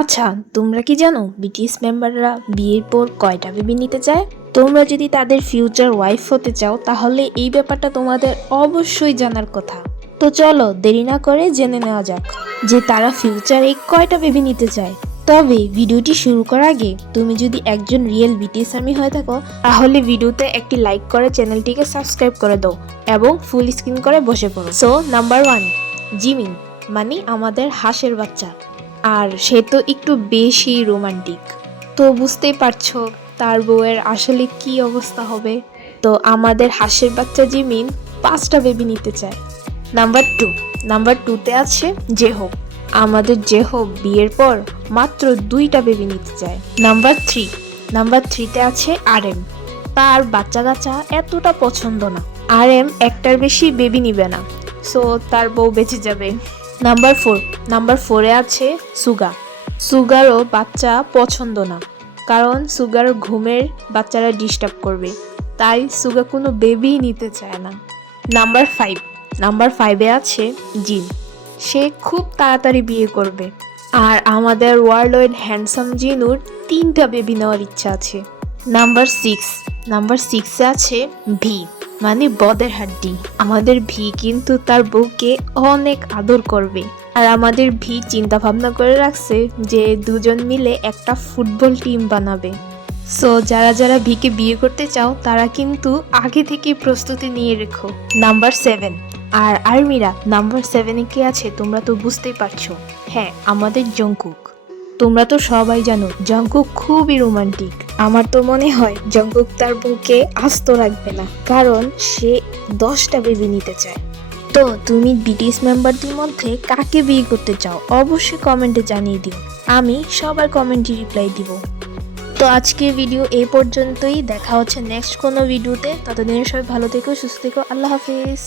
আচ্ছা, তোমরা কি জানো বিটিএস মেম্বাররা বিয়ের পর কয়টা বেবি নিতে চায়? তোমরা যদি তাদের ফিউচার ওয়াইফ হতে চাও তাহলে এই ব্যাপারটা তোমাদের অবশ্যই জানার কথা। তো চলো দেরি না করে জেনে নেওয়া যাক যে তারা ফিউচারে কয়টা বেবি নিতে চায়। তবে ভিডিওটি শুরু করার আগে তুমি যদি একজন রিয়েল বিটিএস আর্মি হয়ে থাকো তাহলে ভিডিওতে একটি লাইক করে চ্যানেলটিকে সাবস্ক্রাইব করে দাও এবং ফুল স্ক্রিন করে বসে পড়ো। সো নাম্বার 1, জিমিন, মানে আমাদের হাঁসের বাচ্চা। আর সে তো একটু বেশি রোমান্টিক, তো বুঝতেই পারছো তার বউয়ের আসলে কি অবস্থা হবে। তো আমাদের হাঁসের বাচ্চা জিমিন 5টা বেবি নিতে চায়। নাম্বার 2তে আছে জেহোপ। আমাদের জেহোপ বিয়ের পর মাত্র 2টা বেবি নিতে চায়। নাম্বার 3তে আছে আরএম। তার বাচ্চা কাচ্চা এতটা পছন্দ না, আরএম একটার বেশি বেবি নিবে না, সো তার বউ বেঁচে যাবে। নাম্বার 4এ আছে সুগা। সুগারও বাচ্চা পছন্দ না, কারণ সুগার ঘুমের বাচ্চারা ডিস্টার্ব করবে, তাই সুগা কোনো বেবি নিতে চায় না। নাম্বার 5এ আছে জিন। সে খুব তাড়াতাড়ি বিয়ে করবে, আর আমাদের ওয়ার্ল্ড হ্যান্ডসাম জিনুর 3টা বেবি নেওয়ার ইচ্ছা আছে। নাম্বার 6এ আছে ভি, মানে বদের হাড্ডি। আমাদের ভি কিন্তু তার বউকে অনেক আদর করবে, আর আমাদের ভি চিন্তা ভাবনা করে রাখছে যে দুজন মিলে একটা ফুটবল টিম বানাবে। সো যারা যারা ভিকে বিয়ে করতে চাও তারা কিন্তু আগে থেকে প্রস্তুতি নিয়ে রেখো। নাম্বার 7, আর আর্মিরা নাম্বার 7এ কে আছে তোমরা তো বুঝতেই পারছো। হ্যাঁ, আমাদের জংকুক। তোমরা তো সবাই জানো জংকুক খুবই রোমান্টিক। আমার তো মনে হয় জংকুক তার বউকে আস্ত রাখবে না, কারণ সে 10টা বেবি নিতে চায়। তো তুমি বিটিএস মেম্বারদের মধ্যে কাকে বিয়ে করতে চাও অবশ্যই কমেন্টে জানিয়ে দিও, আমি সবার কমেন্টে রিপ্লাই দিব। তো আজকের ভিডিও এই পর্যন্তই, দেখা হচ্ছে নেক্সট কোনো ভিডিওতে। ততদিনের সবাই ভালো থেকো, সুস্থ থেকো, আল্লাহ হাফিজ।